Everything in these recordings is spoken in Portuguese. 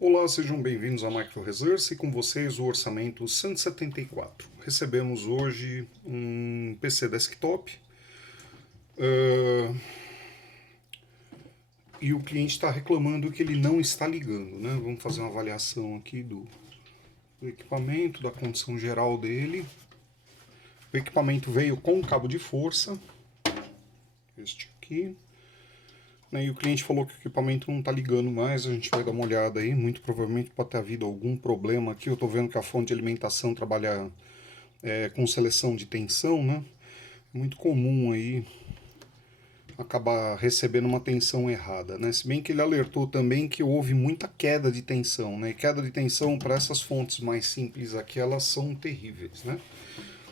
Olá, sejam bem-vindos a Micro Resource e com vocês o orçamento 174. Recebemos hoje um PC desktop e o cliente está reclamando que ele não está ligando, né? Vamos fazer uma avaliação aqui do equipamento, da condição geral dele. O equipamento veio com cabo de força, este aqui. E o cliente falou que o equipamento não está ligando mais, a gente vai dar uma olhada aí, muito provavelmente pode ter havido algum problema aqui. Eu estou vendo que a fonte de alimentação trabalha com seleção de tensão, né? É muito comum aí acabar recebendo uma tensão errada, né? Se bem que ele alertou também que houve muita queda de tensão, né? E queda de tensão para essas fontes mais simples aqui, elas são terríveis, né?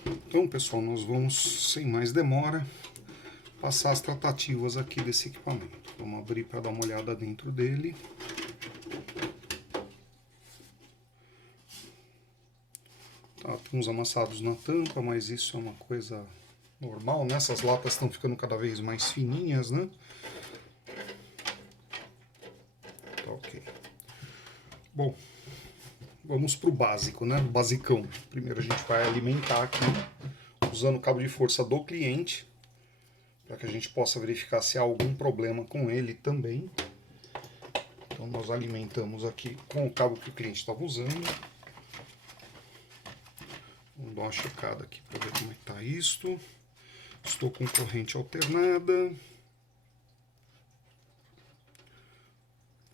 Então, pessoal, nós vamos, sem mais demora, passar as tratativas aqui desse equipamento. Vamos abrir para dar uma olhada dentro dele. Tá, tem uns amassados na tampa, mas isso é uma coisa normal, né? Essas latas estão ficando cada vez mais fininhas, né? Tá ok. Bom, vamos para o básico, né? O basicão. Primeiro a gente vai alimentar aqui, usando o cabo de força do cliente, para que a gente possa verificar se há algum problema com ele também. Então nós alimentamos aqui com o cabo que o cliente estava usando. Vamos dar uma checada aqui para ver como é que está isto. Estou com corrente alternada.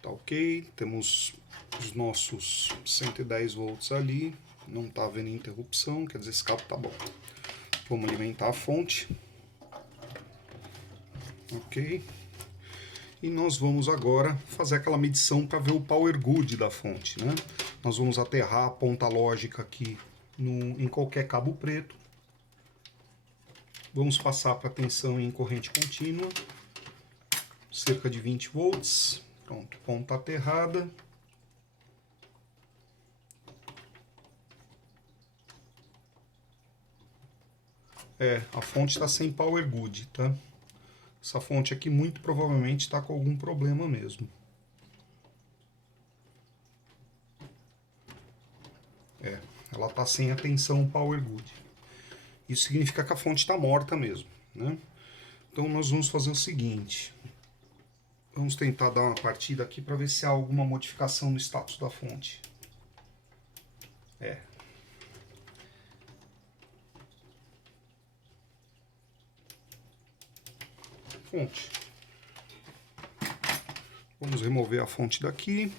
Tá ok. Temos os nossos 110 volts ali. Não está havendo interrupção, quer dizer, esse cabo tá bom. Vamos alimentar a fonte. Ok. E nós vamos agora fazer aquela medição para ver o power good da fonte, né? Nós vamos aterrar a ponta lógica aqui em qualquer cabo preto. Vamos passar para tensão em corrente contínua, cerca de 20 volts. Pronto, ponta aterrada. A fonte está sem power good, tá? Essa fonte aqui muito provavelmente está com algum problema mesmo. Ela está sem a tensão power good. Isso significa que a fonte está morta mesmo, né? Então nós vamos fazer o seguinte. Vamos tentar dar uma partida aqui para ver se há alguma modificação no status da fonte. Fonte. Vamos remover a fonte daqui.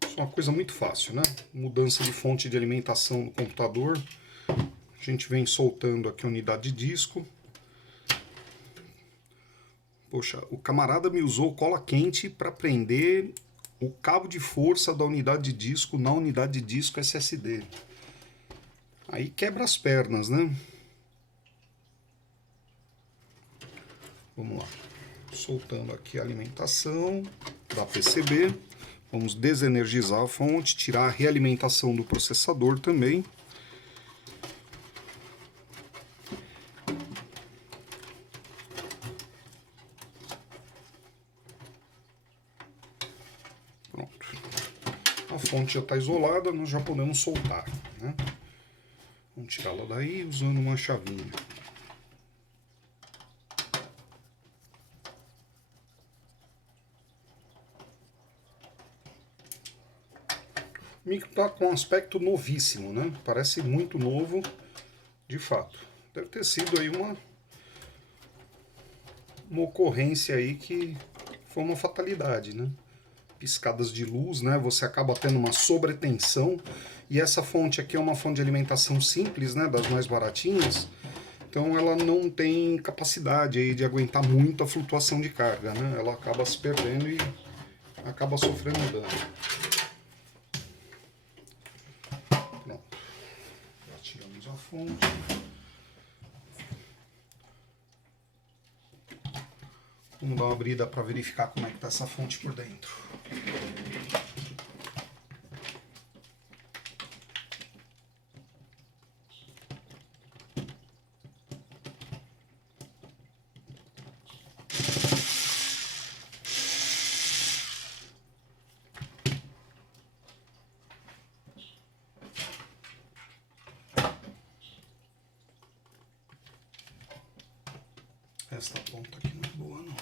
Isso é uma coisa muito fácil, né? Mudança de fonte de alimentação no computador. A gente vem soltando aqui a unidade de disco. Poxa, o camarada me usou cola quente para prender o cabo de força da unidade de disco na unidade de disco SSD. Aí quebra as pernas, né? Vamos lá. Soltando aqui a alimentação da PCB. Vamos desenergizar a fonte, tirar a realimentação do processador também. Pronto. A fonte já está isolada, nós já podemos soltar, né? Vamos tirá-la daí usando uma chavinha. O micro está com um aspecto novíssimo, né? Parece muito novo, de fato. Deve ter sido aí uma ocorrência aí que foi uma fatalidade, né? Piscadas de luz, né? Você acaba tendo uma sobretensão. E essa fonte aqui é uma fonte de alimentação simples, né? Das mais baratinhas. Então ela não tem capacidade aí de aguentar muito a flutuação de carga, né? Ela acaba se perdendo e acaba sofrendo dano. Pronto. Já tiramos a fonte. Vamos dar uma abrida para verificar como é que está essa fonte por dentro. Esta ponta aqui não é boa, não.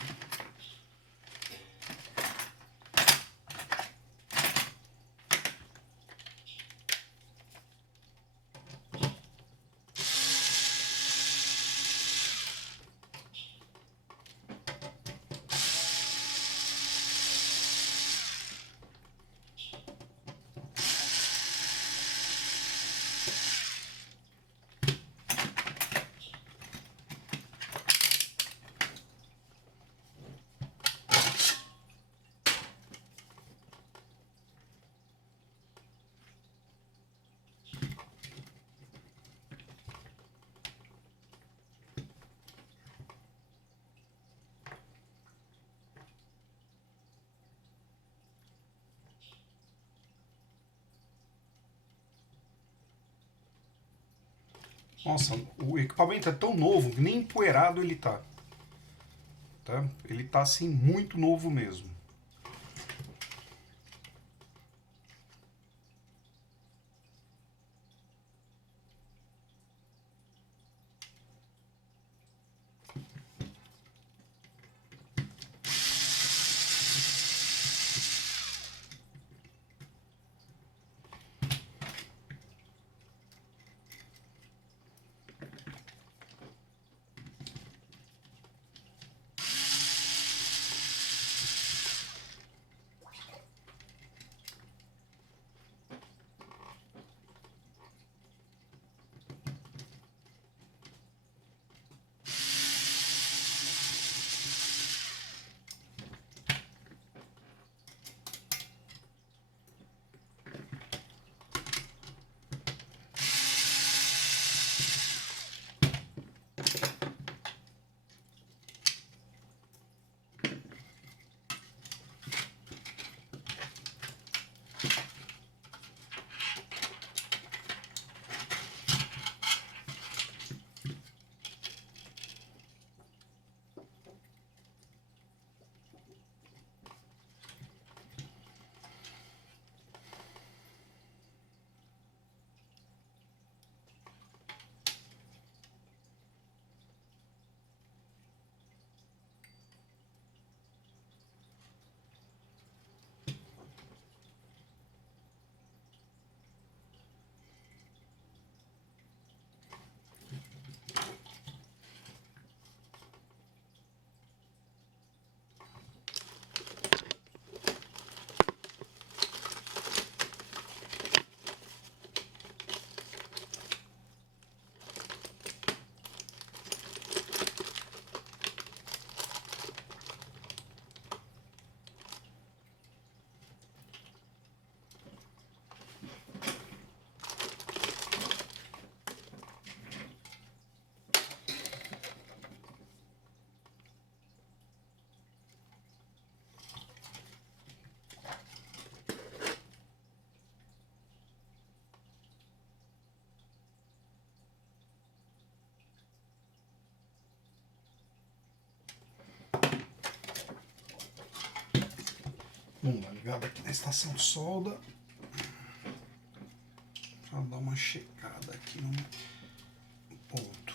Nossa, o equipamento é tão novo que nem empoeirado ele tá. Tá? Ele tá assim muito novo mesmo. Vamos dar uma ligada aqui na estação solda para dar uma checada aqui no ponto.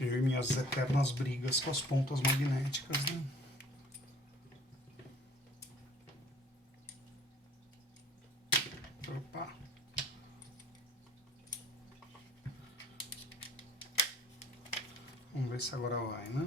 Eu e minhas eternas brigas com as pontas magnéticas, né? Opa. Vamos ver se agora vai, né?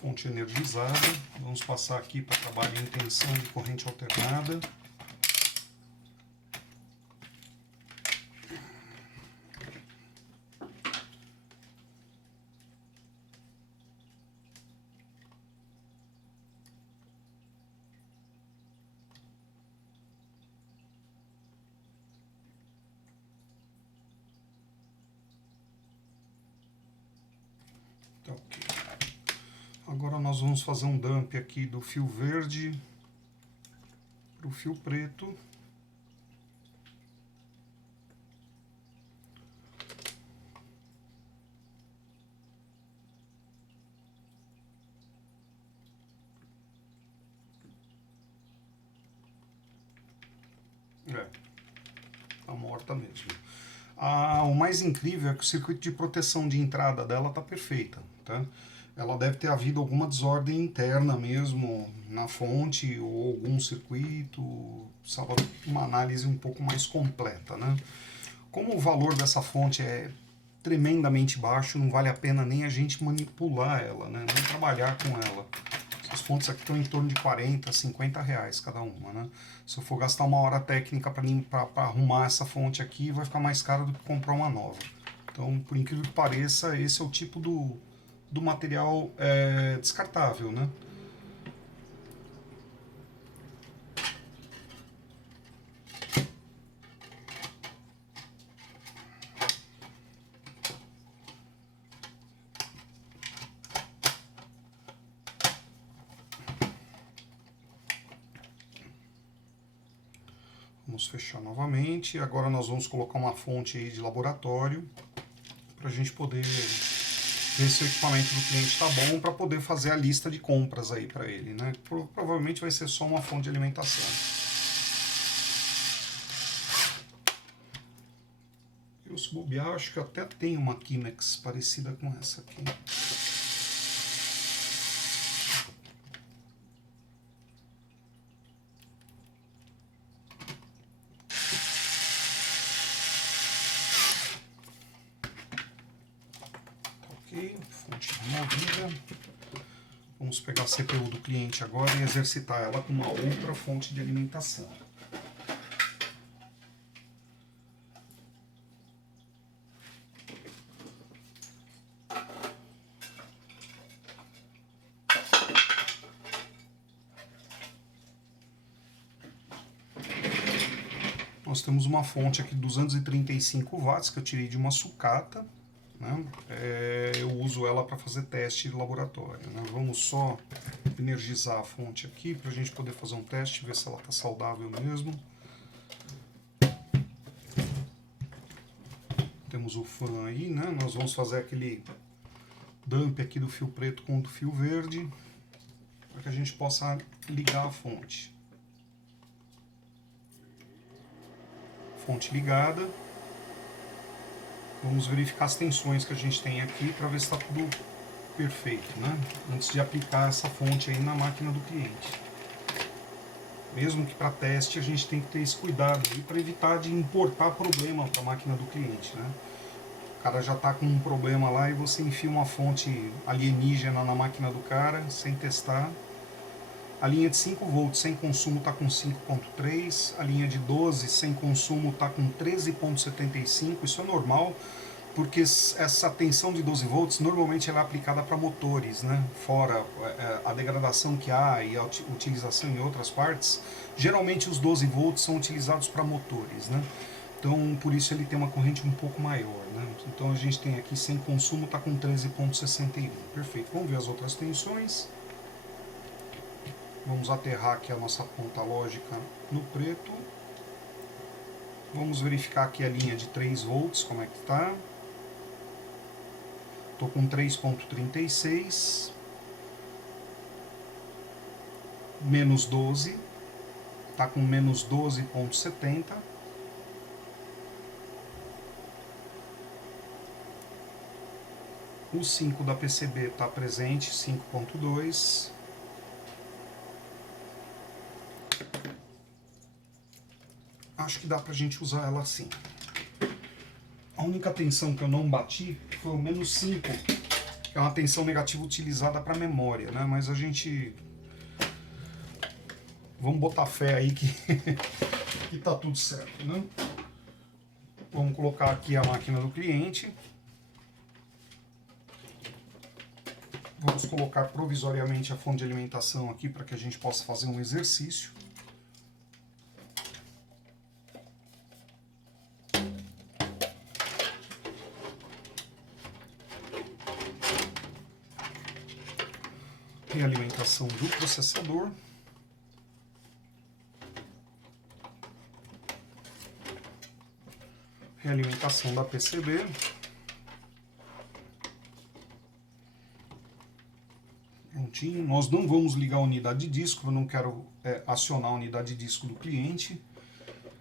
Fonte energizada. Vamos passar aqui para trabalho em tensão de corrente alternada. Tá ok. Agora nós vamos fazer um dump aqui do fio verde para o fio preto. Tá morta mesmo. O mais incrível é que o circuito de proteção de entrada dela tá perfeita, tá? Ela deve ter havido alguma desordem interna mesmo na fonte ou algum circuito, precisava uma análise um pouco mais completa, né? Como o valor dessa fonte é tremendamente baixo, não vale a pena nem a gente manipular ela, né? Nem trabalhar com ela. Essas fontes aqui estão em torno de 40, 50 reais cada uma, né? Se eu for gastar uma hora técnica para arrumar essa fonte aqui, vai ficar mais caro do que comprar uma nova. Então, por incrível que pareça, esse é o tipo do material descartável, né? Vamos fechar novamente. Agora nós vamos colocar uma fonte aí de laboratório para a gente poder ver se o equipamento do cliente está bom, para poder fazer a lista de compras aí para ele, né? Provavelmente vai ser só uma fonte de alimentação. Eu, se bobear, acho que até tem uma Chemex parecida com essa aqui. Fonte removida. Vamos pegar a CPU do cliente agora e exercitar ela com uma outra fonte de alimentação. Nós temos uma fonte aqui de 235 watts que eu tirei de uma sucata. Né? Eu uso ela para fazer teste de laboratório. Né? Vamos só energizar a fonte aqui para a gente poder fazer um teste, ver se ela está saudável mesmo. Temos o fan aí, né? Nós vamos fazer aquele dump aqui do fio preto com o do fio verde para que a gente possa ligar a fonte. Fonte ligada. Vamos verificar as tensões que a gente tem aqui para ver se está tudo perfeito, né? Antes de aplicar essa fonte aí na máquina do cliente. Mesmo que para teste a gente tem que ter esse cuidado aí para evitar de importar problema para a máquina do cliente, né? O cara já está com um problema lá e você enfia uma fonte alienígena na máquina do cara sem testar. A linha de 5 volts sem consumo está com 5.3, a linha de 12 sem consumo está com 13.75, isso é normal. porque essa tensão de 12 volts normalmente ela é aplicada para motores, né? Fora a degradação que há e a utilização em outras partes, geralmente os 12 volts são utilizados para motores, né? Então por isso ele tem uma corrente um pouco maior, né? Então a gente tem aqui sem consumo, está com 13,61. Perfeito. Vamos ver as outras tensões. Vamos aterrar aqui a nossa ponta lógica no preto. Vamos verificar aqui a linha de 3 volts, como é que está. Estou com 3,36, menos 12, está com menos 12,70. O 5 da PCB está presente, 5,2. Acho que dá pra gente usar ela assim. A única tensão que eu não bati foi o menos 5, que é uma tensão negativa utilizada para memória, né? Mas a gente... Vamos botar fé aí que, que tá tudo certo, né? Vamos colocar aqui a máquina do cliente. Vamos colocar provisoriamente a fonte de alimentação aqui para que a gente possa fazer um exercício. Realimentação do processador. Realimentação da PCB. Prontinho. Nós não vamos ligar a unidade de disco, eu não quero acionar a unidade de disco do cliente.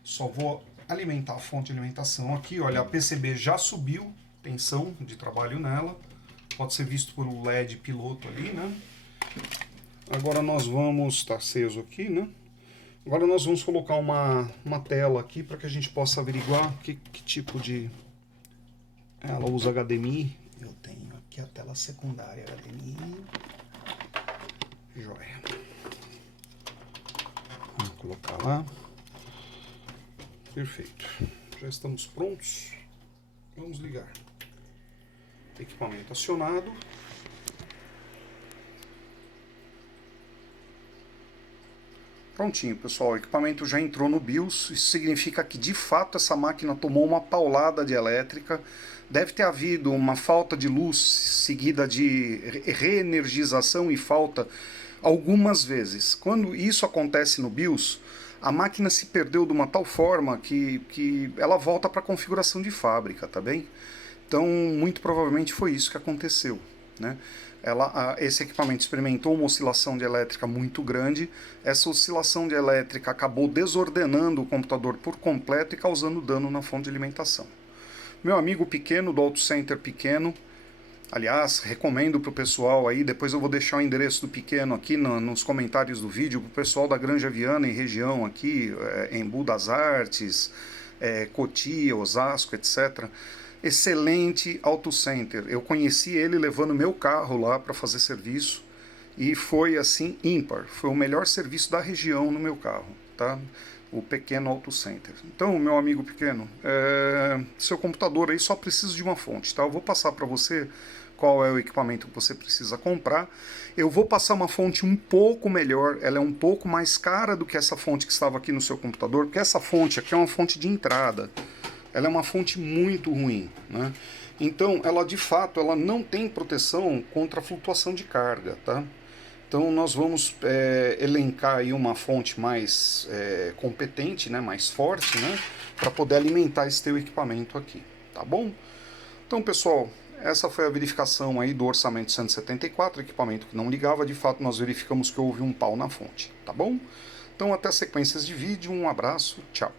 Só vou alimentar a fonte de alimentação aqui. Olha, a PCB já subiu tensão de trabalho nela. Pode ser visto por um LED piloto ali, né? Agora nós vamos... Está aceso aqui, né? Agora nós vamos colocar uma tela aqui para que a gente possa averiguar que tipo de... Ela usa HDMI. Eu tenho aqui a tela secundária HDMI. Joia. Vamos colocar lá. Perfeito. Já estamos prontos. Vamos ligar. Equipamento acionado. Prontinho, pessoal, o equipamento já entrou no BIOS, isso significa que de fato essa máquina tomou uma paulada de elétrica, deve ter havido uma falta de luz seguida de reenergização e falta algumas vezes. Quando isso acontece no BIOS, a máquina se perdeu de uma tal forma que ela volta para a configuração de fábrica, tá bem? Então, muito provavelmente foi isso que aconteceu, né? Esse equipamento experimentou uma oscilação de elétrica muito grande, essa oscilação de elétrica acabou desordenando o computador por completo e causando dano na fonte de alimentação. Meu amigo pequeno, do Auto Center pequeno, aliás, recomendo para o pessoal aí, depois eu vou deixar o endereço do pequeno aqui nos comentários do vídeo, para o pessoal da Granja Viana e região aqui, Embu das Artes, Cotia, Osasco, etc., excelente Auto Center. Eu conheci ele levando meu carro lá para fazer serviço e foi assim ímpar. Foi o melhor serviço da região no meu carro, tá? O pequeno Auto Center. Então, meu amigo pequeno, seu computador aí só precisa de uma fonte, tá? Eu vou passar para você qual é o equipamento que você precisa comprar. Eu vou passar uma fonte um pouco melhor, ela é um pouco mais cara do que essa fonte que estava aqui no seu computador, porque essa fonte aqui é uma fonte de entrada. Ela é uma fonte muito ruim, né? Então, ela de fato ela não tem proteção contra a flutuação de carga, tá? Então, nós vamos elencar aí uma fonte mais competente, né, mais forte, né, para poder alimentar esse teu equipamento aqui, tá bom? Então, pessoal, essa foi a verificação aí do orçamento 174, equipamento que não ligava. De fato, nós verificamos que houve um pau na fonte, tá bom? Então, até sequências de vídeo, um abraço, tchau.